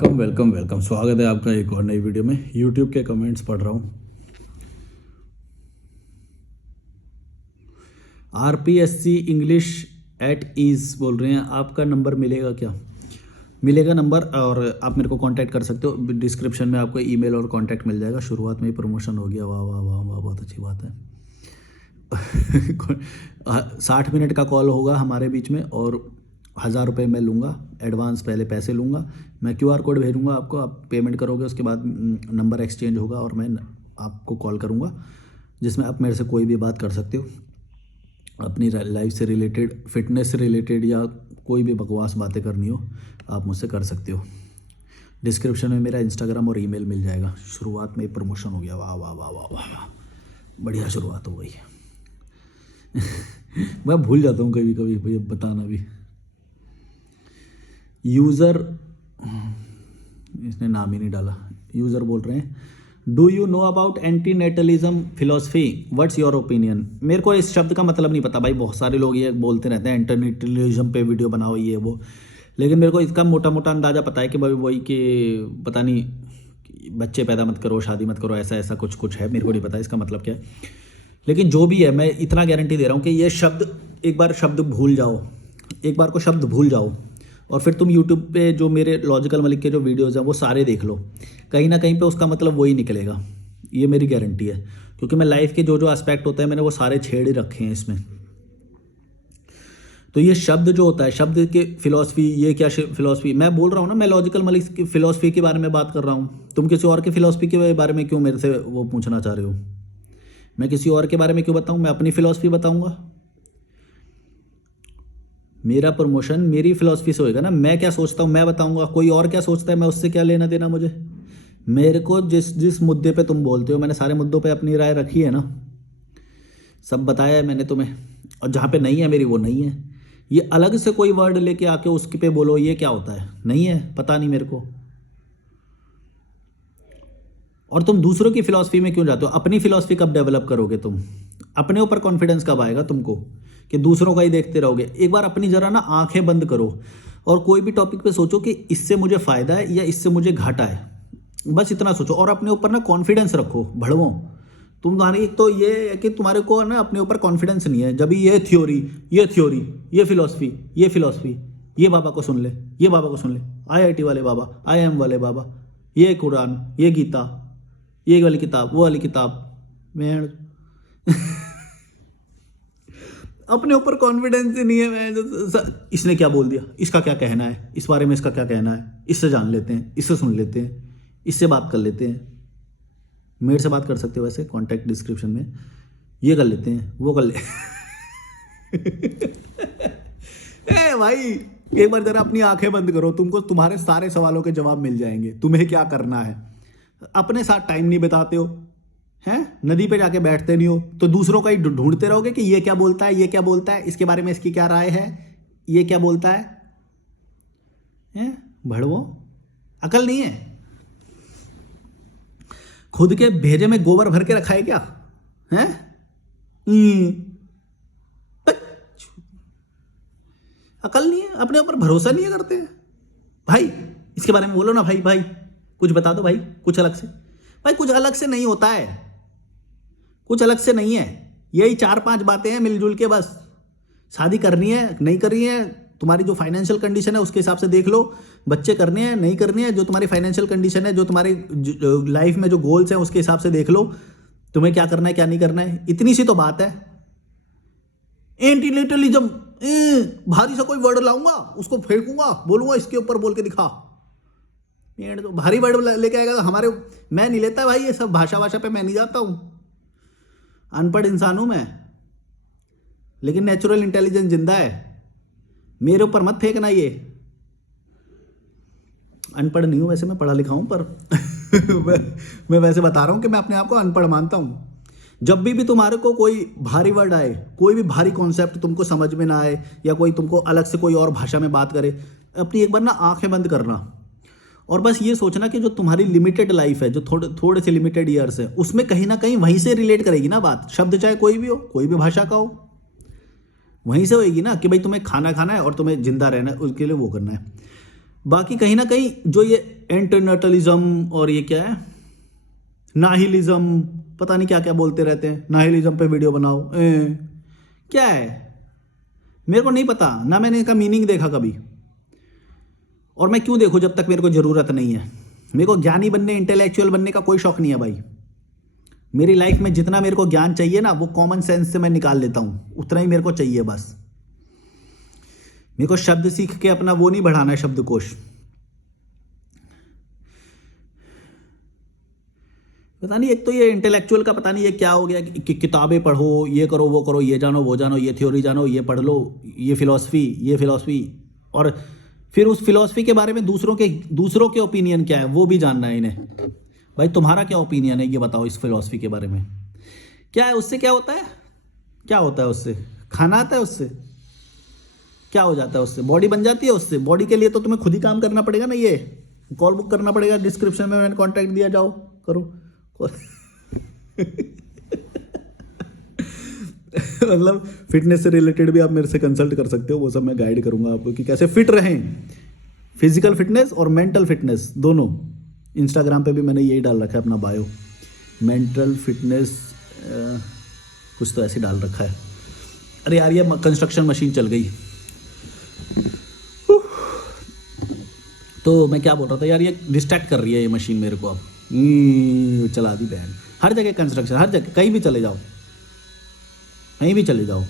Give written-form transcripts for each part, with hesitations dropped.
Welcome welcome welcome. स्वागत है आपका एक और नई वीडियो में। यूट्यूब के कमेंट्स पढ़ रहा हूँ। RPSC इंग्लिश एट ईज बोल रहे हैं, आपका नंबर मिलेगा क्या? मिलेगा नंबर, और आप मेरे को कांटेक्ट कर सकते हो। डिस्क्रिप्शन में आपको ईमेल और कांटेक्ट मिल जाएगा। शुरुआत में ही प्रमोशन हो गया, वाह वाह वाह वाह, बहुत अच्छी बात है। 60 मिनट का कॉल होगा हमारे बीच में, और 1000 रुपये मैं लूँगा एडवांस, पहले पैसे लूँगा। मैं QR कोड भेजूँगा आपको, आप पेमेंट करोगे, उसके बाद नंबर एक्सचेंज होगा और मैं आपको कॉल करूँगा, जिसमें आप मेरे से कोई भी बात कर सकते हो, अपनी लाइफ से रिलेटेड, फिटनेस से रिलेटेड, या कोई भी बकवास बातें करनी हो आप मुझसे कर सकते हो। डिस्क्रिप्शन में मेरा इंस्टाग्राम और ईमेल मिल जाएगा। शुरुआत में ही प्रमोशन हो गया, वाह वाह वाह वाह वाह वाह, बढ़िया शुरुआत हो गई। मैं भूल जाता हूँ कभी कभी भैया बताना भी। यूज़र, इसने नाम ही नहीं डाला। यूज़र बोल रहे हैं, do you know about antinatalism philosophy, what's your opinion? मेरे को इस शब्द का मतलब नहीं पता भाई। बहुत सारे लोग ये बोलते रहते हैं एंटीनेटलिज्म पे वीडियो बनाओ ये वो, लेकिन मेरे को इसका मोटा मोटा अंदाज़ा पता है कि भाई वही कि पता नहीं, बच्चे पैदा मत करो, शादी मत करो, ऐसा ऐसा कुछ कुछ है। मेरे को नहीं पता इसका मतलब क्या है, लेकिन जो भी है मैं इतना गारंटी दे रहा हूँ कि ये शब्द, एक बार शब्द भूल जाओ, एक बार को शब्द भूल जाओ, और फिर तुम यूट्यूब पे जो मेरे लॉजिकल मलिक के जो वीडियोज़ हैं वो सारे देख लो, कहीं ना कहीं पे उसका मतलब वही निकलेगा। ये मेरी गारंटी है, क्योंकि मैं लाइफ के जो जो एस्पेक्ट होते हैं मैंने वो सारे छेड़ ही रखे हैं इसमें। तो ये शब्द जो होता है, शब्द के फिलॉसफी, ये क्या फिलॉसफी मैं बोल रहा हूँ ना, मैं लॉजिकल मलिक की फिलॉसफी के बारे में बात कर रहा हूँ। तुम किसी और की फिलॉसफी के बारे में क्यों मेरे से वो पूछना चाह रहे हो? मैं किसी और के बारे में क्यों बताऊँ? मैं अपनी फिलॉसफी बताऊँगा। मेरा प्रमोशन मेरी फिलॉसफी से होएगा ना, मैं क्या सोचता हूँ मैं बताऊँगा। कोई और क्या सोचता है मैं उससे क्या लेना देना मुझे? मेरे को जिस मुद्दे पे तुम बोलते हो, मैंने सारे मुद्दों पे अपनी राय रखी है ना, सब बताया है मैंने तुम्हें, और जहाँ पे नहीं है मेरी वो नहीं है। ये अलग से कोई वर्ड लेके आके उसके पे बोलो ये क्या होता है, नहीं है, पता नहीं मेरे को। और तुम दूसरों की फिलॉसफी में क्यों जाते हो? अपनी फिलॉसफी कब डेवलप करोगे तुम? अपने ऊपर कॉन्फिडेंस कब आएगा तुमको कि दूसरों का ही देखते रहोगे? एक बार अपनी जरा ना आंखें बंद करो, और कोई भी टॉपिक पे सोचो कि इससे मुझे फ़ायदा है या इससे मुझे घाटा है, बस इतना सोचो। और अपने ऊपर ना कॉन्फिडेंस रखो। भड़वो तुम्हारी, एक तो ये है कि तुम्हारे को ना अपने ऊपर कॉन्फिडेंस नहीं है। जब ये थ्योरी, ये फिलॉसफी, ये बाबा को सुन ले, ये बाबा को सुन ले, IIT वाले बाबा, IIM वाले बाबा, ये कुरान, ये गीता, ये वाली किताब, वो वाली किताब, मैं अपने ऊपर कॉन्फिडेंस ही नहीं है। मैं इसने क्या बोल दिया, इसका क्या कहना है, इस बारे में इसका क्या कहना है, इससे जान लेते हैं, इससे सुन लेते हैं, इससे बात कर लेते हैं। मेरे से बात कर सकते हो वैसे, कॉन्टैक्ट डिस्क्रिप्शन में, ये कर लेते हैं, वो कर ले। ए भाई, एक बार जरा अपनी आंखें बंद करो, तुमको तुम्हारे सारे सवालों के जवाब मिल जाएंगे। तुम्हें क्या करना है, अपने साथ टाइम नहीं बिताते हो, हैं? नदी पे जाके बैठते नहीं हो, तो दूसरों का ही ढूंढते रहोगे कि ये क्या बोलता है, ये क्या बोलता है, इसके बारे में इसकी क्या राय है, ये क्या बोलता है? हैं? भड़वो, अकल नहीं है। खुद के भेजे में गोबर भर के रखा है क्या? हैं? अकल नहीं है, अपने ऊपर भरोसा नहीं है करते हैं। भाई इसके बारे में बोलो ना, भाई कुछ बता दो भाई, कुछ अलग से। भाई कुछ अलग से नहीं होता है, कुछ अलग से नहीं है। यही 4-5 बातें हैं मिलजुल के, बस। शादी करनी है, नहीं करनी है, तुम्हारी जो फाइनेंशियल कंडीशन है उसके हिसाब से देख लो। बच्चे करने हैं, नहीं करनी है, जो तुम्हारी फाइनेंशियल कंडीशन है, जो तुम्हारी लाइफ में जो गोल्स हैं उसके हिसाब से देख लो, तुम्हें क्या करना है क्या नहीं करना है। इतनी सी तो बात है। एंटीनेटलिज्म, भारी सा कोई वर्ड लाऊंगा, उसको फेंकूंगा, बोलूंगा इसके ऊपर बोल के दिखा। तो भारी वर्ड लेके आएगा हमारे, मैं नहीं लेता भाई ये सब भाषा पे, मैं नहीं जाता हूं। अनपढ़ इंसान हूं मैं, लेकिन नेचुरल इंटेलिजेंस जिंदा है। मेरे ऊपर मत फेंकना ये। अनपढ़ नहीं हूं वैसे, मैं पढ़ा लिखा हूं, पर मैं वैसे बता रहा हूं कि मैं अपने आप को अनपढ़ मानता हूं। जब भी तुम्हारे को कोई भारी वर्ड आए, कोई भी भारी कॉन्सेप्ट तुमको समझ में ना आए, या कोई तुमको अलग से कोई और भाषा में बात करे, अपनी एक बार ना आंखें बंद करना, और बस ये सोचना कि जो तुम्हारी लिमिटेड लाइफ है, जो थोड़े से लिमिटेड ईयर्स है, उसमें कहीं ना कहीं वहीं से रिलेट करेगी ना बात। शब्द चाहे कोई भी हो, कोई भी भाषा का हो, वहीं से होएगी ना कि भाई तुम्हें खाना खाना है और तुम्हें जिंदा रहना है, उसके लिए वो करना है। बाकी कहीं ना कहीं जो ये एंटरनेटलिज्म और ये क्या है नाहिलिज्म, पता नहीं क्या क्या बोलते रहते हैं, नाहिलिज्म पे वीडियो बनाओ क्या है मेरे को नहीं पता ना, मैंने इसका मीनिंग देखा कभी, और मैं क्यों देखूं जब तक मेरे को ज़रूरत नहीं है। मेरे को ज्ञानी बनने इंटेलेक्चुअल बनने का कोई शौक नहीं है भाई। मेरी लाइफ में जितना मेरे को ज्ञान चाहिए ना वो कॉमन सेंस से मैं निकाल लेता हूँ, उतना ही मेरे को चाहिए बस। मेरे को शब्द सीख के अपना वो नहीं बढ़ाना है शब्दकोश। पता नहीं, एक तो ये इंटेलेक्चुअल का पता नहीं ये क्या हो गया कि किताबें पढ़ो, ये करो वो करो, ये जानो वो जानो, ये थ्योरी जानो, ये पढ़ लो, ये फिलॉसफी, और फिर उस फिलॉसफी के बारे में दूसरों के ओपिनियन क्या है वो भी जानना है इन्हें। भाई तुम्हारा क्या ओपिनियन है ये बताओ इस फिलॉसफी के बारे में। क्या है उससे, क्या होता है, क्या होता है उससे, खाना आता है उससे, क्या हो जाता है उससे, बॉडी बन जाती है उससे। बॉडी के लिए तो तुम्हें खुद ही काम करना पड़ेगा ना, ये कॉल बुक करना पड़ेगा, डिस्क्रिप्शन में मैंने कॉन्टैक्ट दिया, जाओ करो मतलब फिटनेस से रिलेटेड भी आप मेरे से कंसल्ट कर सकते हो, वो सब मैं गाइड करूंगा आपको कि कैसे फिट रहें, फिजिकल फिटनेस और मेंटल फिटनेस दोनों। इंस्टाग्राम पे भी मैंने यही डाल रखा है अपना बायो, मेंटल फिटनेस कुछ तो ऐसे डाल रखा है। अरे यार ये कंस्ट्रक्शन मशीन चल गई। तो मैं क्या बोल रहा था यार, ये डिस्ट्रैक्ट कर रही है ये मशीन मेरे को। अब चला दी बैंड, हर जगह कंस्ट्रक्शन, हर जगह कहीं भी चले जाओ, कहीं भी चले जाओ,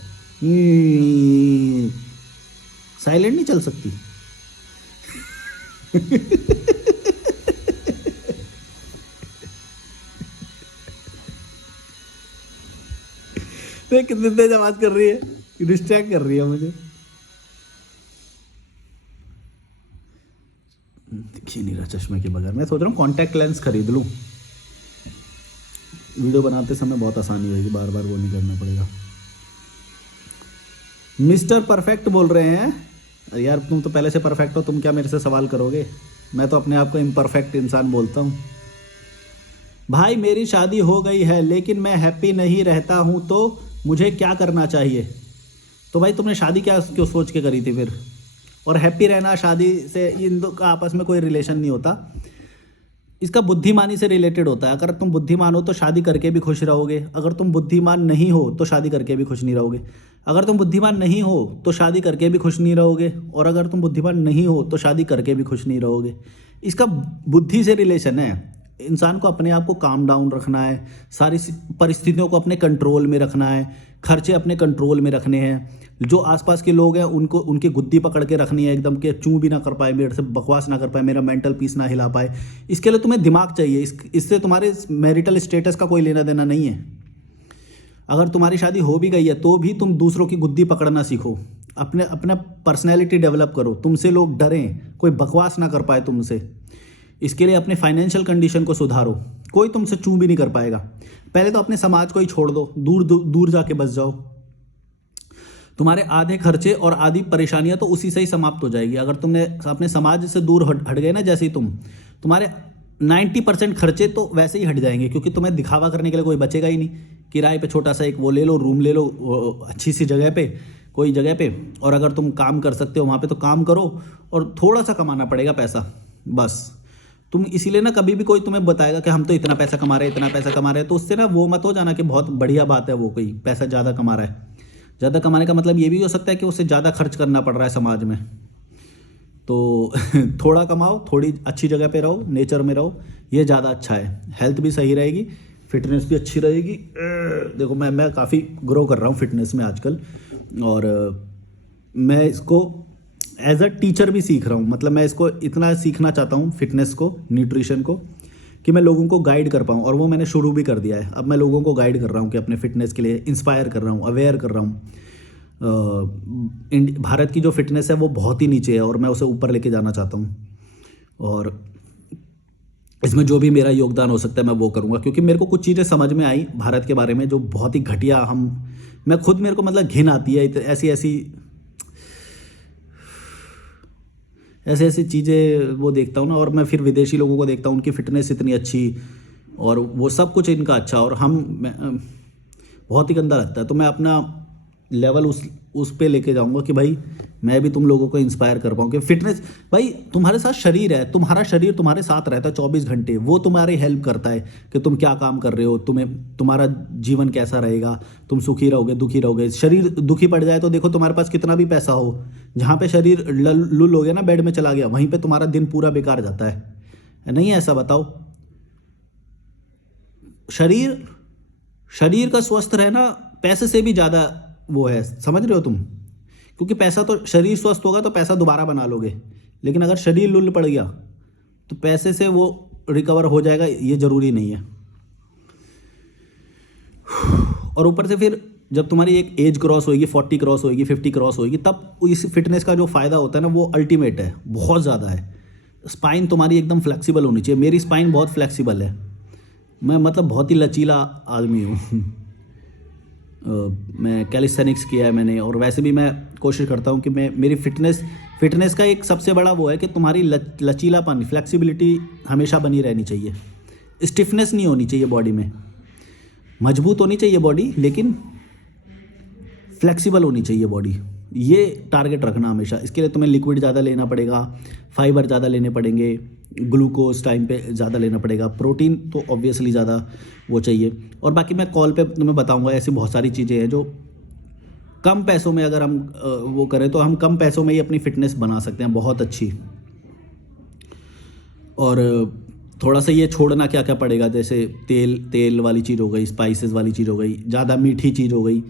साइलेंट नहीं चल सकती। देख कितनी तेज आवाज कर रही है, डिस्ट्रैक्ट कर रही है मुझे। दिखी नहीं रहा चश्मे के बगैर। मैं सोच रहा हूँ कॉन्टैक्ट लेंस खरीद लूँ, वीडियो बनाते समय बहुत आसानी होगी, बार बार वो नहीं करना पड़ेगा। मिस्टर परफेक्ट बोल रहे हैं। अरे यार तुम तो पहले से परफेक्ट हो, तुम क्या मेरे से सवाल करोगे? मैं तो अपने आप को इम्परफेक्ट इंसान बोलता हूँ। भाई मेरी शादी हो गई है लेकिन मैं हैप्पी नहीं रहता हूँ, तो मुझे क्या करना चाहिए? तो भाई तुमने शादी क्या क्यों सोच के करी थी फिर? और हैप्पी रहना शादी से इन दो का आपस में कोई रिलेशन नहीं होता, इसका बुद्धिमानी से रिलेटेड होता है। अगर तुम बुद्धिमान हो तो शादी करके भी खुश रहोगे, अगर तुम बुद्धिमान नहीं हो तो शादी करके भी खुश नहीं रहोगे। अगर तुम बुद्धिमान नहीं हो तो शादी करके भी खुश नहीं रहोगे, और अगर तुम बुद्धिमान नहीं हो तो शादी करके भी खुश नहीं रहोगे। इसका बुद्धि से रिलेशन है। इंसान को अपने आप को काम डाउन रखना है, सारी परिस्थितियों को अपने कंट्रोल में रखना है, खर्चे अपने कंट्रोल में रखने हैं। जो आसपास के लोग हैं उनको उनकी गुद्दी पकड़ के रखनी है एकदम, के चूं भी ना कर पाए, मेरे से बकवास ना कर पाए, मेरा मेंटल पीस ना हिला पाए। इसके लिए तुम्हें दिमाग चाहिए, इससे तुम्हारे मैरिटल स्टेटस का कोई लेना देना नहीं है। अगर तुम्हारी शादी हो भी गई है तो भी तुम दूसरों की गुद्दी पकड़ना सीखो, अपना पर्सनैलिटी डेवलप करो, तुमसे लोग डरें, कोई बकवास ना कर पाए तुमसे। इसके लिए अपने फाइनेंशियल कंडीशन को सुधारो, कोई तुमसे चूं भी नहीं कर पाएगा। पहले तो अपने समाज को ही छोड़ दो, दूर जाके बस जाओ। तुम्हारे आधे खर्चे और आधी परेशानियां तो उसी से ही समाप्त हो जाएगी। अगर तुमने अपने समाज से दूर हट गए ना, जैसे ही तुम्हारे 90% खर्चे तो वैसे ही हट जाएंगे, क्योंकि तुम्हें दिखावा करने के लिए कोई बचेगा ही नहीं। किराए पे छोटा सा एक वो ले लो, रूम ले लो अच्छी सी जगह पे, कोई जगह पे, और अगर तुम काम कर सकते हो वहाँ पे तो काम करो, और थोड़ा सा कमाना पड़ेगा पैसा बस। तुम इसीलिए ना कभी भी कोई तुम्हें बताएगा कि हम तो इतना पैसा कमा रहे हैं, इतना पैसा कमा रहे हैं, तो उससे ना वो मत हो जाना कि बहुत बढ़िया बात है, वो कोई पैसा ज़्यादा कमा रहा है। ज़्यादा कमाने का मतलब ये भी हो सकता है कि उसे ज़्यादा खर्च करना पड़ रहा है समाज में। तो थोड़ा कमाओ, थोड़ी अच्छी जगह पे रहो, नेचर में रहो, ये ज़्यादा अच्छा है। हेल्थ भी सही रहेगी, फिटनेस भी अच्छी रहेगी। देखो मैं काफ़ी ग्रो कर रहा हूँ फिटनेस में आजकल, और मैं इसको एज अ टीचर भी सीख रहा हूँ। मतलब मैं इसको इतना सीखना चाहता हूँ फिटनेस को, न्यूट्रिशन को, कि मैं लोगों को गाइड कर पाऊँ, और वो मैंने शुरू भी कर दिया है। अब मैं लोगों को गाइड कर रहा हूँ कि अपने फिटनेस के लिए इंस्पायर कर रहा हूँ, अवेयर कर रहा हूँ। भारत की जो फिटनेस है वो बहुत ही नीचे है, और मैं उसे ऊपर लेके जाना चाहता हूँ, और इसमें जो भी मेरा योगदान हो सकता है मैं वो करूँगा। क्योंकि मेरे को कुछ चीज़ें समझ में आई भारत के बारे में जो बहुत ही घटिया, मैं खुद, मेरे को मतलब घिन आती है ऐसी चीज़ें वो देखता हूँ ना। और मैं फिर विदेशी लोगों को देखता हूँ, उनकी फिटनेस इतनी अच्छी, और वो सब कुछ इनका अच्छा, और बहुत ही गंदा लगता है। तो मैं अपना लेवल उस पे लेके जाऊंगा कि भाई मैं भी तुम लोगों को इंस्पायर कर पाऊँ कि फिटनेस भाई तुम्हारे साथ शरीर है, तुम्हारा शरीर तुम्हारे साथ रहता है 24 घंटे, वो तुम्हारी हेल्प करता है कि तुम क्या काम कर रहे हो, तुम्हारा जीवन कैसा रहेगा, तुम सुखी रहोगे दुखी रहोगे। शरीर दुखी पड़ जाए तो देखो तुम्हारे पास कितना भी पैसा हो, जहाँ पे शरीर लुल हो गया ना, बेड में चला गया, वहीं पे तुम्हारा दिन पूरा बेकार जाता है नहीं है ऐसा? बताओ। शरीर का स्वस्थ रहना पैसे से भी ज़्यादा वो है, समझ रहे हो तुम? क्योंकि पैसा तो, शरीर स्वस्थ होगा तो पैसा दोबारा बना लोगे, लेकिन अगर शरीर लुल पड़ गया तो पैसे से वो रिकवर हो जाएगा, ये ज़रूरी नहीं है। और ऊपर से फिर जब तुम्हारी एक एज क्रॉस होगी, 40 क्रॉस होगी, 50 क्रॉस होगी, तब इस फिटनेस का जो फ़ायदा होता है ना वो अल्टीमेट है, बहुत ज़्यादा है। स्पाइन तुम्हारी एकदम फ्लेक्सिबल होनी चाहिए। मेरी स्पाइन बहुत फ्लेक्सिबल है, मैं मतलब बहुत ही लचीला आदमी हूँ। मैं कैलिस्थेनिक्स किया है मैंने, और वैसे भी मैं कोशिश करता हूँ कि मेरी फिटनेस का एक सबसे बड़ा वो है कि तुम्हारी लचीलापन, फ्लेक्सिबिलिटी हमेशा बनी रहनी चाहिए। स्टिफनेस नहीं होनी चाहिए बॉडी में, मजबूत होनी चाहिए बॉडी लेकिन फ्लेक्सिबल होनी चाहिए बॉडी। ये टारगेट रखना हमेशा। इसके लिए तुम्हें लिक्विड ज़्यादा लेना पड़ेगा, फाइबर ज़्यादा लेने पड़ेंगे, ग्लूकोज टाइम पे ज़्यादा लेना पड़ेगा, प्रोटीन तो ऑब्वियसली ज़्यादा वो चाहिए। और बाकी मैं कॉल पे तुम्हें बताऊंगा, ऐसी बहुत सारी चीज़ें हैं जो कम पैसों में अगर हम वो करें तो हम कम पैसों में ही अपनी फिटनेस बना सकते हैं बहुत अच्छी। और थोड़ा सा ये छोड़ना क्या क्या पड़ेगा, जैसे तेल वाली चीज़ हो गई, स्पाइसेस वाली चीज़ हो गई, ज़्यादा मीठी चीज़ हो गई।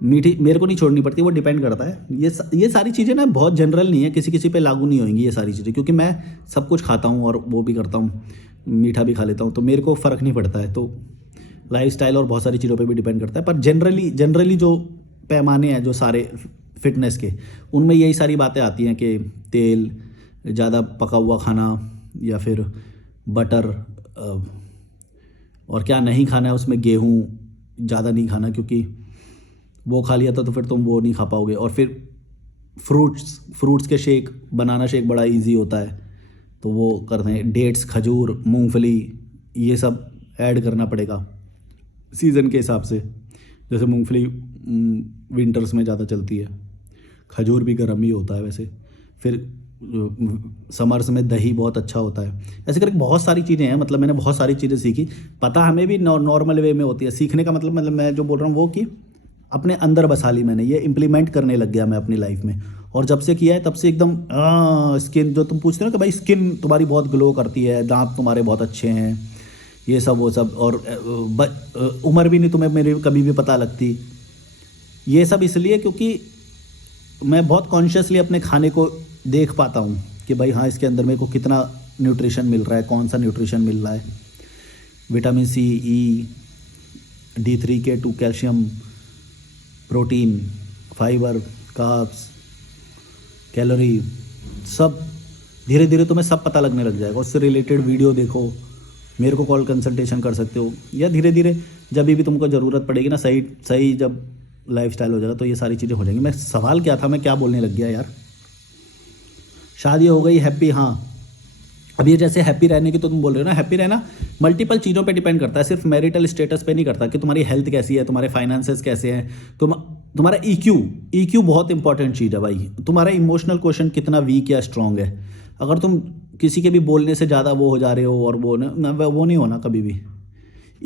मीठी मेरे को नहीं छोड़नी पड़ती, वो डिपेंड करता है। ये सारी चीज़ें ना बहुत जनरल नहीं है, किसी किसी पे लागू नहीं होंगी ये सारी चीज़ें, क्योंकि मैं सब कुछ खाता हूँ और वो भी करता हूँ, मीठा भी खा लेता हूँ, तो मेरे को फ़र्क नहीं पड़ता है। तो लाइफस्टाइल और बहुत सारी चीज़ों पे भी डिपेंड करता है, पर जनरली जो पैमाने हैं जो सारे फिटनेस के, उनमें यही सारी बातें आती हैं कि तेल, ज़्यादा पका हुआ खाना, या फिर बटर, और क्या नहीं खाना है उसमें, गेहूँ ज़्यादा नहीं खाना, क्योंकि वो खा लिया था तो फिर तुम वो नहीं खा पाओगे। और फिर फ्रूट्स के शेक, बनाना शेक बड़ा इजी होता है, तो वो करते हैं। डेट्स, खजूर, मूंगफली, ये सब ऐड करना पड़ेगा सीज़न के हिसाब से। जैसे मूंगफली विंटर्स में ज़्यादा चलती है, खजूर भी गर्म ही होता है वैसे। फिर समर्स में दही बहुत अच्छा होता है। ऐसे करके बहुत सारी चीज़ें हैं, मतलब मैंने बहुत सारी चीज़ें सीखी। पता हमें भी नॉर्मल वे में होती है। सीखने का मतलब मैं जो बोल रहा हूँ वो कि अपने अंदर बसा ली मैंने, ये इम्प्लीमेंट करने लग गया मैं अपनी लाइफ में। और जब से किया है तब से एकदम स्किन, जो तुम पूछते हो ना कि भाई स्किन तुम्हारी बहुत ग्लो करती है, दांत तुम्हारे बहुत अच्छे हैं, ये सब वो सब, और उम्र भी नहीं तुम्हें मेरी कभी भी पता लगती। ये सब इसलिए क्योंकि मैं बहुत कॉन्शियसली अपने खाने को देख पाता हूँ कि भाई हाँ, इसके अंदर मेरे को कितना न्यूट्रिशन मिल रहा है, कौन सा न्यूट्रिशन मिल रहा है। विटामिन सी, ई, D3, K2, calcium, protein, fibre, carbs, calorie, सब धीरे धीरे तुम्हें सब पता लगने लग जाएगा। उससे रिलेटेड वीडियो देखो, मेरे को कॉल कंसल्टेशन कर सकते हो, या धीरे धीरे जब भी तुमको ज़रूरत पड़ेगी ना, सही जब लाइफस्टाइल हो जाएगा तो ये सारी चीज़ें हो जाएंगी। मैं सवाल क्या था, मैं क्या बोलने लग गया यार। शादी हो गई, हैप्पी, हाँ। अब ये जैसे हैप्पी रहने की तो तुम बोल रहे हो ना, हैप्पी रहना मल्टीपल चीज़ों पे डिपेंड करता है, सिर्फ मैरिटल स्टेटस पे नहीं करता कि तुम्हारी हेल्थ कैसी है, तुम्हारे फाइनेंसेस कैसे हैं, तुम्हारा EQ बहुत इंपॉर्टेंट चीज़ है भाई। तुम्हारा इमोशनल क्वेश्चन कितना वीक या स्ट्रांग है। अगर तुम किसी के भी बोलने से ज़्यादा वो हो जा रहे हो और वो नहीं होना कभी भी।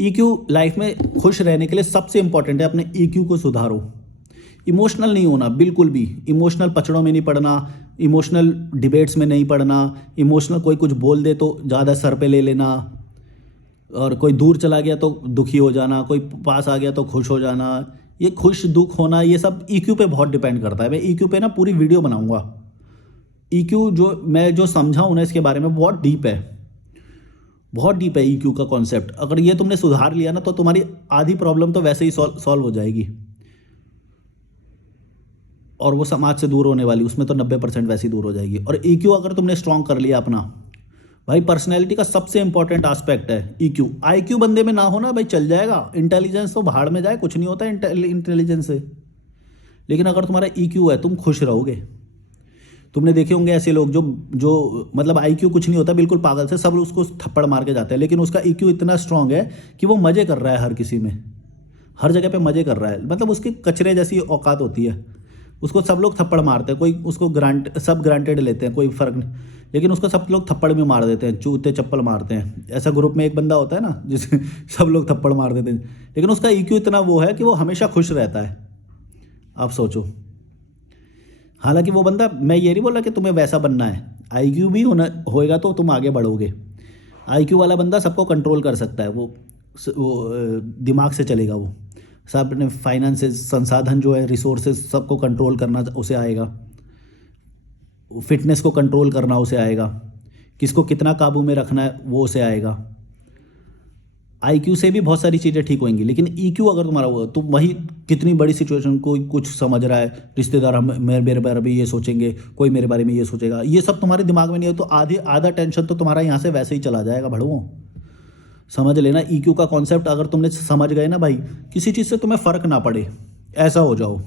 EQ लाइफ में खुश रहने के लिए सबसे इंपॉर्टेंट है। अपने EQ को सुधारो, इमोशनल नहीं होना बिल्कुल भी। इमोशनल पचड़ों में नहीं पड़ना, इमोशनल डिबेट्स में नहीं पड़ना, इमोशनल कोई कुछ बोल दे तो ज़्यादा सर पे ले लेना, और कोई दूर चला गया तो दुखी हो जाना, कोई पास आ गया तो खुश हो जाना। ये खुश दुख होना, ये सब EQ पे बहुत डिपेंड करता है। मैं EQ पे ना पूरी वीडियो बनाऊंगा। EQ जो समझा हूं ना इसके बारे में, बहुत डीप है, बहुत डीप है EQ का कॉन्सेप्ट। अगर ये तुमने सुधार लिया ना तो तुम्हारी आधी प्रॉब्लम तो वैसे ही सॉल्व हो जाएगी, और वो समाज से दूर होने वाली, उसमें तो 90% वैसे ही दूर हो जाएगी। और EQ अगर तुमने स्ट्रॉन्ग कर लिया अपना, भाई पर्सनैलिटी का सबसे इंपॉर्टेंट एस्पेक्ट है EQ। IQ बंदे में ना हो ना भाई चल जाएगा, इंटेलिजेंस तो भाड़ में जाए, कुछ नहीं होता इंटेलिजेंस से। लेकिन अगर तुम्हारा EQ है, तुम खुश रहोगे। तुमने देखे होंगे ऐसे लोग जो मतलब IQ कुछ नहीं होता, बिल्कुल पागल से, सब उसको थप्पड़ मार के जाते हैं, लेकिन उसका EQ इतना स्ट्रांग है कि वो मज़े कर रहा है हर किसी में, हर जगह पे मज़े कर रहा है। मतलब उसकी कचरे जैसी औकात होती है, उसको सब लोग थप्पड़ मारते हैं, कोई उसको सब ग्रांटेड लेते हैं, कोई फ़र्क नहीं, लेकिन उसको सब लोग थप्पड़ भी मार देते हैं, जूते चप्पल मारते हैं। ऐसा ग्रुप में एक बंदा होता है ना जिसे सब लोग थप्पड़ मार देते हैं, लेकिन उसका ईक्यू इतना वो है कि वो हमेशा खुश रहता है। आप सोचो, हालांकि वो बंदा, मैं ये नहीं बोल रहा कि तुम्हें वैसा बनना है, आईक्यू भी होएगा तो तुम आगे बढ़ोगे। आईक्यू वाला बंदा सबको कंट्रोल कर सकता है, वो दिमाग से चलेगा, वो सब अपने फाइनेंसेस, संसाधन जो है, रिसोर्सेज, सबको कंट्रोल करना उसे आएगा, फिटनेस को कंट्रोल करना उसे आएगा, किसको कितना काबू में रखना है वो उसे आएगा। आईक्यू से भी बहुत सारी चीज़ें ठीक होंगी, लेकिन ईक्यू अगर तुम्हारा हुआ तो वही कितनी बड़ी सिचुएशन, कोई कुछ समझ रहा है, रिश्तेदार हम मेरे बारे में ये सोचेंगे, कोई मेरे बारे में ये सोचेगा, ये सब तुम्हारे दिमाग में नहीं हो तो आधा टेंशन तो तुम्हारा यहाँ से वैसे ही चला जाएगा भड़ुओं। समझ लेना, ईक्यू का कॉन्सेप्ट अगर तुमने समझ गए ना भाई, किसी चीज़ से तुम्हें फ़र्क ना पड़े, ऐसा हो जाओ।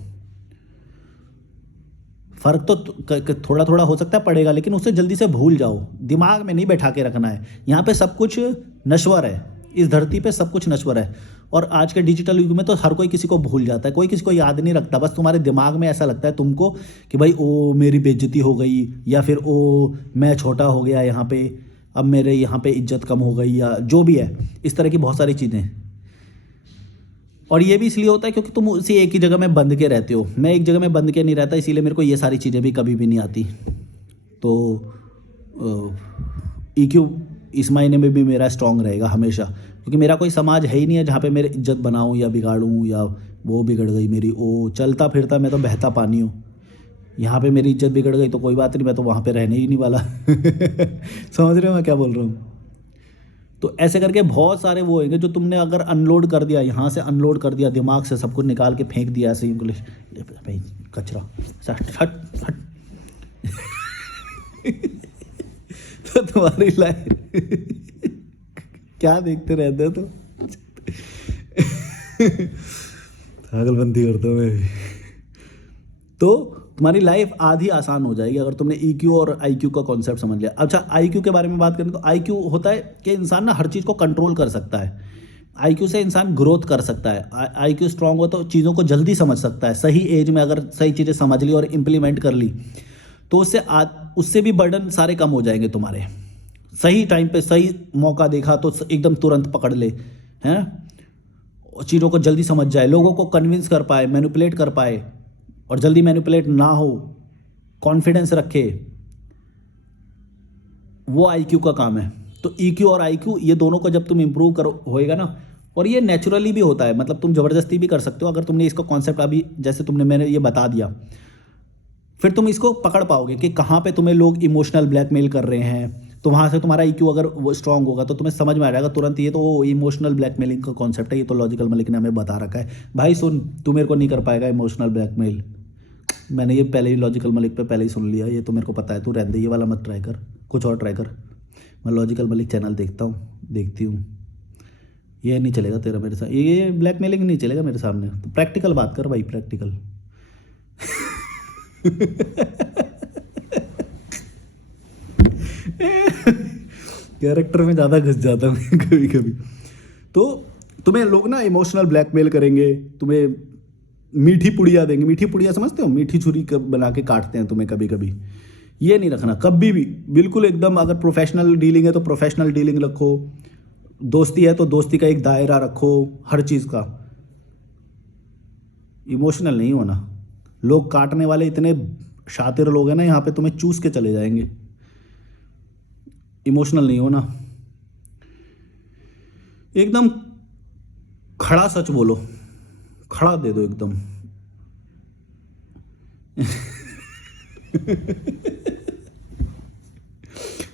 फ़र्क तो थोड़ा थोड़ा हो सकता है पड़ेगा, लेकिन उससे जल्दी से भूल जाओ, दिमाग में नहीं बैठा के रखना है। यहाँ पे सब कुछ नश्वर है, इस धरती पे सब कुछ नश्वर है, और आज के डिजिटल युग में तो हर कोई किसी को भूल जाता है, कोई किसी को याद नहीं रखता। बस तुम्हारे दिमाग में ऐसा लगता है तुमको कि भाई ओ मेरी बेइज्जती हो गई, या फिर ओ मैं छोटा हो गया यहाँ पे, अब मेरे यहाँ पे इज्जत कम हो गई, या जो भी है, इस तरह की बहुत सारी चीज़ें। और ये भी इसलिए होता है क्योंकि तुम उसी एक ही जगह में बंद के रहते हो। मैं एक जगह में बंद के नहीं रहता, इसीलिए मेरे को ये सारी चीज़ें भी कभी भी नहीं आती। तो ईक्यू इस महीने में भी मेरा स्ट्रांग रहेगा हमेशा, क्योंकि मेरा कोई समाज है ही नहीं है जहाँ पे मेरी इज्जत बनाऊँ या बिगाड़ूँ, या वो बिगड़ गई मेरी, ओ चलता फिरता मैं तो बहता पानी हूँ, यहाँ पे मेरी इज्जत बिगड़ गई तो कोई बात नहीं, मैं तो वहाँ पे रहने ही नहीं वाला। समझ रहे हो मैं क्या बोल रहा हूँ? तो ऐसे करके बहुत सारे वो होंगे जो तुमने अगर अनलोड कर दिया, यहाँ से अनलोड कर दिया, दिमाग से सब कुछ निकाल के फेंक दिया ऐसे इंग्लिश भाई कचरा हट हट तो तुम्हारी लाइफ क्या देखते रहते हो? पागलबंदी करता हूँ मैं भी। तो तुम्हारी लाइफ आधी आसान हो जाएगी अगर तुमने ईक्यू और आईक्यू का कॉन्सेप्ट समझ लिया। अच्छा, आईक्यू के बारे में बात करें तो आईक्यू होता है कि इंसान ना हर चीज़ को कंट्रोल कर सकता है। आईक्यू से इंसान ग्रोथ कर सकता है। आईक्यू स्ट्रांग हो तो चीज़ों को जल्दी समझ सकता है। सही एज में अगर सही चीज़ें समझ ली और इम्प्लीमेंट कर ली तो उससे भी बर्डन सारे कम हो जाएंगे तुम्हारे। सही टाइम पे सही मौका देखा तो एकदम तुरंत पकड़ ले, हैं, चीज़ों को जल्दी समझ जाए, लोगों को कन्विंस कर पाए, मैनिपुलेट कर पाए, और जल्दी मैनिपुलेट ना हो, कॉन्फिडेंस रखे, वो आईक्यू का काम है। तो ईक्यू और आईक्यू ये दोनों को जब तुम इंप्रूव करो होएगा ना, और ये नेचुरली भी होता है, मतलब तुम ज़बरदस्ती भी कर सकते हो अगर तुमने इसका कॉन्सेप्ट अभी जैसे मैंने ये बता दिया, फिर तुम इसको पकड़ पाओगे कि कहाँ पे तुम्हें लोग इमोशनल ब्लैकमेल कर रहे हैं। तो वहाँ से तुम्हारा ईक्यू अगर वो स्ट्रांग होगा तो तुम्हें समझ में आ जाएगा तुरंत, ये तो वो इमोशनल ब्लैकमेलिंग का कॉन्सेप्ट है, ये तो लॉजिकल मलिक ने हमें बता रखा है। भाई सुन, तू मेरे को नहीं कर पाएगा इमोशनल ब्लैकमेल, मैंने ये पहले ही लॉजिकल मलिक पे पहले ही सुन लिया, ये तो मेरे को पता है। तू रहने दे, ये वाला मत ट्राई कर, कुछ और ट्राई कर। मैं लॉजिकल मलिक चैनल देखती हूँ, ये नहीं चलेगा तेरा मेरे साथ, ये ब्लैकमेलिंग नहीं चलेगा मेरे सामने। तो प्रैक्टिकल बात कर भाई, प्रैक्टिकल। कैरेक्टर में ज़्यादा घुस जाता हूँ कभी कभी। तो तुम्हें लोग ना इमोशनल ब्लैकमेल करेंगे, तुम्हें मीठी पुड़िया देंगे। मीठी पुड़िया समझते हो? मीठी छुरी बना के काटते हैं तुम्हें कभी कभी। ये नहीं रखना कभी भी, बिल्कुल एकदम। अगर प्रोफेशनल डीलिंग है तो प्रोफेशनल डीलिंग रखो, दोस्ती है तो दोस्ती का एक दायरा रखो, हर चीज़ का। इमोशनल नहीं होना। लोग काटने वाले इतने शातिर लोग हैं ना यहाँ पे, तुम्हें चूस के चले जाएंगे। इमोशनल नहीं होना, एकदम खड़ा सच बोलो, खड़ा दे दो एकदम।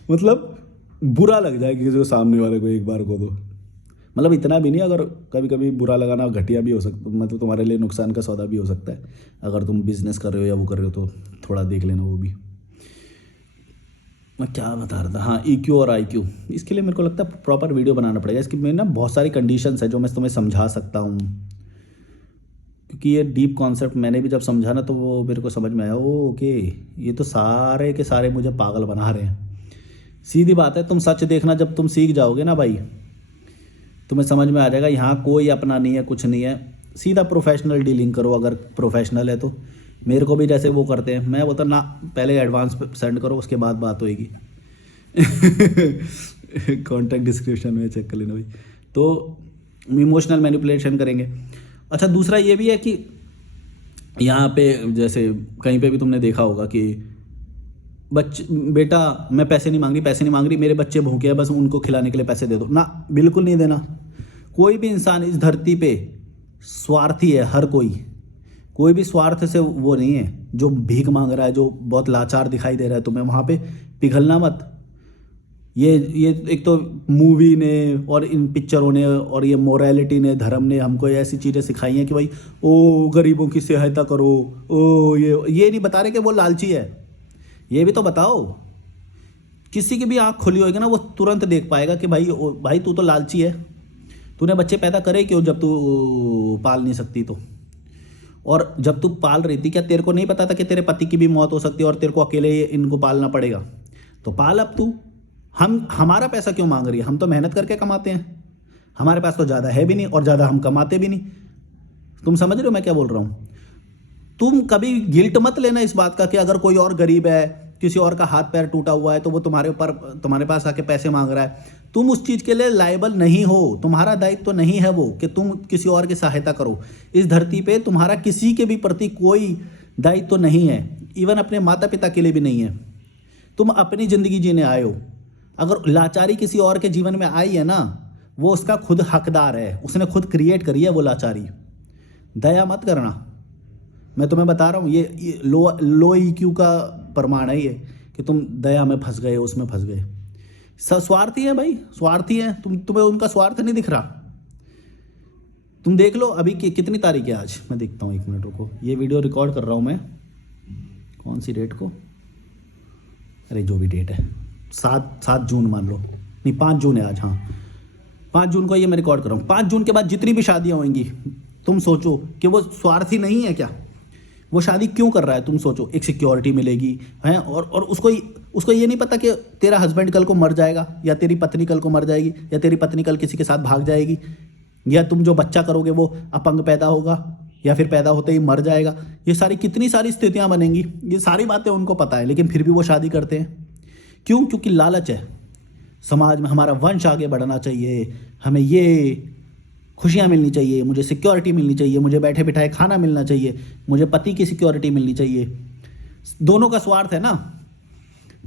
मतलब बुरा लग जाए किसी को, सामने वाले को एक बार को तो, मतलब इतना भी नहीं, अगर कभी कभी बुरा लगाना घटिया भी हो सकता, मतलब तुम्हारे लिए नुकसान का सौदा भी हो सकता है। अगर तुम बिजनेस कर रहे हो या वो कर रहे हो तो थोड़ा देख लेना वो भी। मैं क्या बता रहा था, हाँ, ईक्यू और आईक्यू, इसके लिए मेरे को लगता है प्रॉपर वीडियो बनाना पड़ेगा। इसकी में ना बहुत सारी कंडीशंस है जो मैं तुम्हें समझा सकता हूँ, क्योंकि ये डीप कॉन्सेप्ट मैंने भी जब समझा ना तो वो मेरे को समझ में आया, ओके ये तो सारे के सारे मुझे पागल बना रहे हैं। सीधी बात है, तुम सच देखना जब तुम सीख जाओगे ना भाई, तुम्हें समझ में आ जाएगा यहाँ कोई अपना नहीं है, कुछ नहीं है। सीधा प्रोफेशनल डीलिंग करो अगर प्रोफेशनल है तो, मेरे को भी जैसे वो करते हैं, मैं बोलता ना पहले एडवांस सेंड करो उसके बाद बात होएगी। कॉन्टैक्ट डिस्क्रिप्शन में चेक कर लेना भाई। तो इमोशनल मैनिपुलेशन करेंगे। अच्छा दूसरा ये भी है कि यहाँ पे जैसे कहीं पे भी तुमने देखा होगा कि बेटा मैं पैसे नहीं मांग रही, मेरे बच्चे भूखे हैं, बस उनको खिलाने के लिए पैसे दे दो ना। बिल्कुल नहीं देना। कोई भी इंसान इस धरती पे स्वार्थी है, हर कोई भी स्वार्थ से वो नहीं है। जो भीख मांग रहा है, जो बहुत लाचार दिखाई दे रहा है तुम्हें, वहाँ पे पिघलना मत। ये एक तो मूवी ने और इन पिक्चरों ने और ये मोरालिटी ने, धर्म ने हमको ऐसी चीज़ें सिखाई हैं कि भाई ओ गरीबों की सहायता करो, ओ ये नहीं बता रहे कि वो लालची है। ये भी तो बताओ। किसी की भी आँख खुली होगी ना, वो तुरंत देख पाएगा कि भाई तू तो लालची है। तूने बच्चे पैदा करे क्यों जब तू पाल नहीं सकती तो? और जब तू पाल रही थी, क्या तेरे को नहीं पता था कि तेरे पति की भी मौत हो सकती है और तेरे को अकेले इनको पालना पड़ेगा? तो पाल अब तू। हमारा पैसा क्यों मांग रही है? हम तो मेहनत करके कमाते हैं, हमारे पास तो ज़्यादा है भी नहीं और ज़्यादा हम कमाते भी नहीं। तुम समझ रहे हो मैं क्या बोल रहा हूँ? तुम कभी गिल्ट मत लेना इस बात का कि अगर कोई और गरीब है, किसी और का हाथ पैर टूटा हुआ है, तो वो तुम्हारे पास आके पैसे मांग रहा है। तुम उस चीज़ के लिए लायबल नहीं हो। तुम्हारा दायित्व तो नहीं है वो कि तुम किसी और की सहायता करो। इस धरती पे तुम्हारा किसी के भी प्रति कोई दायित्व तो नहीं है, इवन अपने माता पिता के लिए भी नहीं है। तुम अपनी ज़िंदगी जीने आए हो। अगर लाचारी किसी और के जीवन में आई है ना, वो उसका खुद हकदार है, उसने खुद क्रिएट करी है वो लाचारी। दया मत करना। मैं तुम्हें बता रहा हूँ, ये लो ईक्यू का प्रमाण है ये कि तुम दया में फंस गए, उसमें फंस गए। स्वार्थी है भाई, स्वार्थी है। तुम्हें उनका स्वार्थ नहीं दिख रहा। तुम देख लो अभी कितनी तारीख है आज, मैं देखता हूँ, 1 मिनट रुको। ये वीडियो रिकॉर्ड कर रहा हूँ मैं, कौन सी डेट को, अरे जो भी डेट है, 7 जून मान लो, नहीं 5 जून है आज। हाँ 5 जून को ये मैं रिकॉर्ड कर रहा हूँ। 5 जून के बाद जितनी भी शादियाँ होंगी, तुम सोचो कि वो स्वार्थी नहीं है क्या? वो शादी क्यों कर रहा है? तुम सोचो, एक सिक्योरिटी मिलेगी है, और उसको ये नहीं पता कि तेरा हस्बैंड कल को मर जाएगा, या तेरी पत्नी कल को मर जाएगी, या तेरी पत्नी कल किसी के साथ भाग जाएगी, या तुम जो बच्चा करोगे वो अपंग पैदा होगा, या फिर पैदा होते ही मर जाएगा। ये सारी कितनी सारी स्थितियां बनेंगी, ये सारी बातें उनको पता है, लेकिन फिर भी वो शादी करते हैं। क्यों? क्योंकि लालच है। समाज में हमारा वंश आगे बढ़ना चाहिए, हमें ये खुशियाँ मिलनी चाहिए, मुझे सिक्योरिटी मिलनी चाहिए, मुझे बैठे बिठाए खाना मिलना चाहिए, मुझे पति की सिक्योरिटी मिलनी चाहिए। दोनों का स्वार्थ है ना।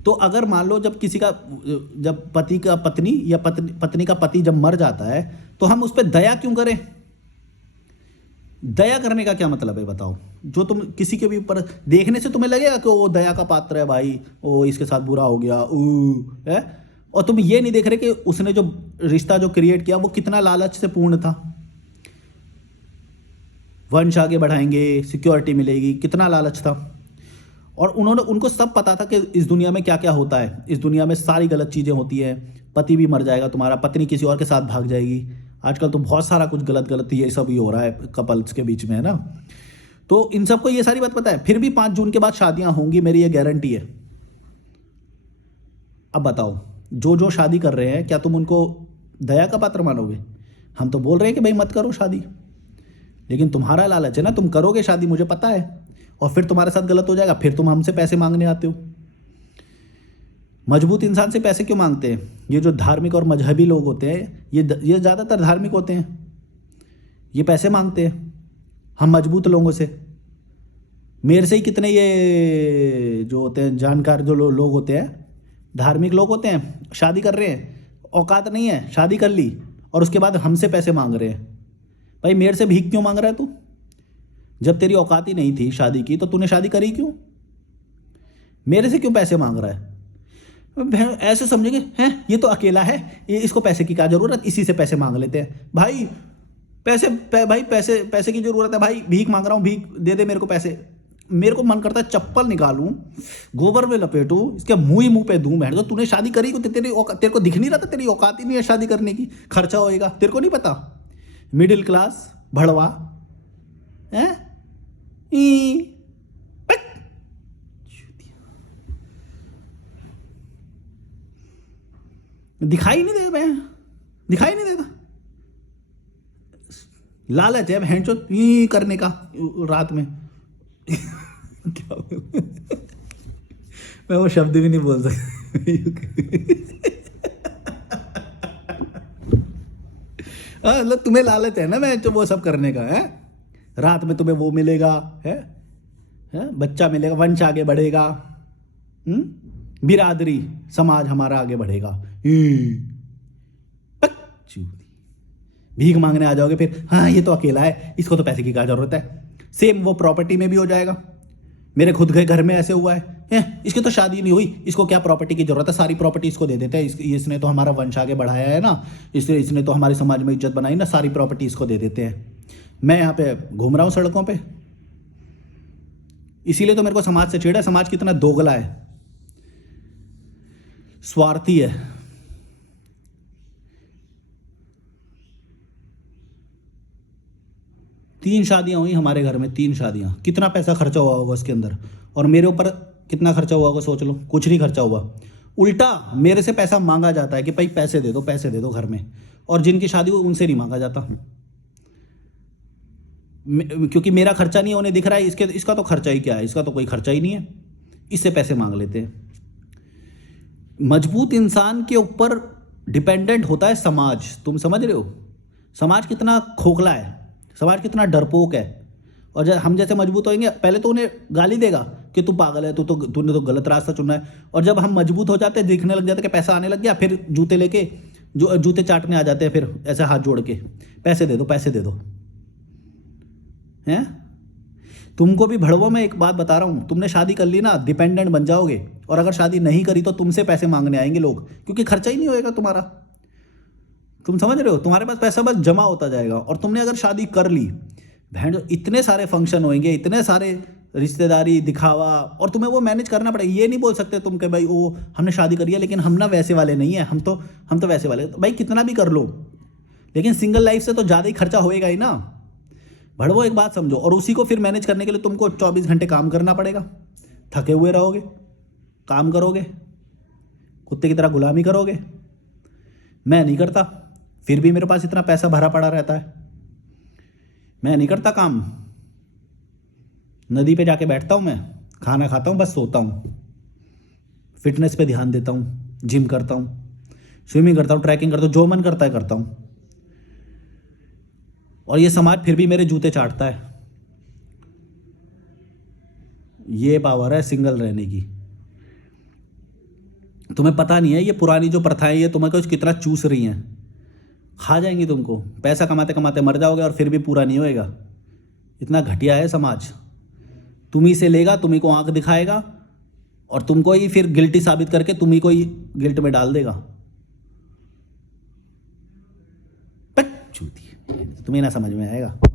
तो अगर मान लो जब पति का पत्नी या पत्नी का पति जब मर जाता है, तो हम उस पर दया क्यों करें? दया करने का क्या मतलब है बताओ? जो तुम किसी के भी ऊपर देखने से तुम्हें लगेगा कि वो दया का पात्र है, भाई वो इसके साथ बुरा हो गया है, और तुम ये नहीं देख रहे कि उसने जो रिश्ता जो क्रिएट किया वो कितना लालच से पूर्ण था। वंश आगे बढ़ाएंगे, सिक्योरिटी मिलेगी, कितना लालच था। और उनको सब पता था कि इस दुनिया में क्या क्या होता है। इस दुनिया में सारी गलत चीज़ें होती हैं। पति भी मर जाएगा तुम्हारा, पत्नी किसी और के साथ भाग जाएगी। आजकल तो बहुत सारा कुछ गलत ये सब ही हो रहा है कपल्स के बीच में, है ना। तो इन सबको ये सारी बात पता है, फिर भी 5 जून के बाद शादियां होंगी, मेरी ये गारंटी है। अब बताओ, जो शादी कर रहे हैं, क्या तुम उनको दया का पात्र मानोगे? हम तो बोल रहे हैं कि भाई मत करो शादी, लेकिन तुम्हारा लालच है ना, तुम करोगे शादी, मुझे पता है, और फिर तुम्हारे साथ गलत हो जाएगा, फिर तुम हमसे पैसे मांगने आते हो। मजबूत इंसान से पैसे क्यों मांगते हैं? ये जो धार्मिक और मजहबी लोग होते हैं, ये ज़्यादातर धार्मिक होते हैं, ये पैसे मांगते हैं हम मजबूत लोगों से। मेरे से ही कितने ये जो होते हैं जानकार जो लोग होते हैं, धार्मिक लोग होते हैं, शादी कर रहे हैं, औकात नहीं है, शादी कर ली और उसके बाद हमसे पैसे मांग रहे हैं। भाई मेरे से भीख क्यों मांग रहा है तू? जब तेरी औकात ही नहीं थी शादी की, तो तूने शादी करी क्यों? मेरे से क्यों पैसे मांग रहा है? ऐसे समझेंगे हैं ये तो अकेला है, ये इसको पैसे की क्या जरूरत, इसी से पैसे मांग लेते हैं। भाई पैसे की जरूरत है भाई, भीख मांग रहा हूँ, भीख दे दे मेरे को पैसे। मेरे को मन करता है चप्पल निकालूं, गोबर में लपेटूं, इसके मुंह पे दूं। बहन, तो तूने शादी करी, तेरे को दिख नहीं रहा था? तेरी औकात ही नहीं है शादी करने की, खर्चा होएगा, तेरे को नहीं पता? मिडिल क्लास भड़वा है। दिखाई नहीं देगा, मैं दिखाई नहीं देगा। लालच है बहन चो करने का रात में। क्या बोलूं? मैं वो शब्द भी नहीं बोल सकता। मतलब तुम्हें लालच है ना मैं जो वो सब करने का है, रात में तुम्हें वो मिलेगा है बच्चा मिलेगा, वंश आगे बढ़ेगा, बिरादरी समाज हमारा आगे बढ़ेगा। पच्चू भीख मांगने आ जाओगे फिर, हाँ ये तो अकेला है, इसको तो पैसे की क्या जरूरत है। सेम वो प्रॉपर्टी में भी हो जाएगा। मेरे खुद के घर में ऐसे हुआ है, इसकी तो शादी नहीं हुई, इसको क्या प्रॉपर्टी की जरूरत है, सारी प्रॉपर्टी इसको दे देते हैं, इसने तो हमारा वंश आगे बढ़ाया है ना, इसने तो हमारे समाज में इज्जत बनाई ना, सारी प्रॉपर्टी इसको दे देते हैं। मैं यहाँ पे घूम रहा हूँ सड़कों पे, इसीलिए तो मेरे को समाज से चिढ़ है। समाज कितना दोगला है, स्वार्थी है। तीन शादियां हुई हमारे घर में, 3 शादियां, कितना पैसा खर्चा हुआ होगा उसके अंदर, और मेरे ऊपर कितना खर्चा हुआ होगा सोच लो। कुछ नहीं खर्चा हुआ, उल्टा मेरे से पैसा मांगा जाता है कि भाई पैसे दे दो घर में, और जिनकी शादी हुई उनसे नहीं मांगा जाता, क्योंकि मेरा खर्चा नहीं होने दिख रहा है, इसका तो खर्चा ही क्या है, इसका तो कोई खर्चा ही नहीं है, इससे पैसे मांग लेते हैं। मजबूत इंसान के ऊपर डिपेंडेंट होता है समाज, तुम समझ रहे हो? समाज कितना खोखला है, समाज कितना डरपोक है। और जब हम जैसे मजबूत होंगे, पहले तो उन्हें गाली देगा कि तू पागल है, तूने तो गलत रास्ता चुना है। और जब हम मजबूत हो जाते हैं, दिखने लग जाते कि पैसा आने लग गया, फिर जूते लेके जो जूते चाटने आ जाते हैं, फिर ऐसे हाथ जोड़ के पैसे दे दो हैं। तुमको भी भड़वो, मैं एक बात बता रहा हूँ, तुमने शादी कर ली ना, डिपेंडेंट बन जाओगे, और अगर शादी नहीं करी तो तुमसे पैसे मांगने आएंगे लोग, क्योंकि खर्चा ही नहीं होएगा तुम्हारा। तुम समझ रहे हो? तुम्हारे पास पैसा बस जमा होता जाएगा। और तुमने अगर शादी कर ली, बहन, इतने सारे फंक्शन होंगे, इतने सारे रिश्तेदारी, दिखावा, और तुम्हें वो मैनेज करना पड़ेगा। ये नहीं बोल सकते तुम कि भाई ओ हमने शादी करी है लेकिन हम ना वैसे वाले नहीं है, हम तो वैसे वाले। तो भाई कितना भी कर लो, लेकिन सिंगल लाइफ से तो ज़्यादा ही खर्चा होएगा ही ना। भड़वो, एक बात समझो, और उसी को फिर मैनेज करने के लिए तुमको 24 घंटे काम करना पड़ेगा। थके हुए रहोगे, काम करोगे, कुत्ते की तरह गुलामी करोगे। मैं नहीं करता, फिर भी मेरे पास इतना पैसा भरा पड़ा रहता है। मैं नहीं करता काम, नदी पे जाके बैठता हूँ, मैं खाना खाता हूँ, बस सोता हूँ, फिटनेस पे ध्यान देता हूँ, जिम करता हूँ, स्विमिंग करता हूँ, ट्रैकिंग करता हूँ, जो मन करता है करता हूँ। और ये समाज फिर भी मेरे जूते चाटता है। ये पावर है सिंगल रहने की। तुम्हें पता नहीं है ये पुरानी जो प्रथाएं, ये तुम्हें कुछ कितना चूस रही हैं, खा जाएंगी तुमको। पैसा कमाते कमाते मर जाओगे और फिर भी पूरा नहीं होएगा। इतना घटिया है समाज। तुम्ही से लेगा, तुम्ही को आंख दिखाएगा, और तुमको ही फिर गिल्टी साबित करके तुम्ही को ही गिल्ट में डाल देगा। तुम्हें ना समझ में आएगा।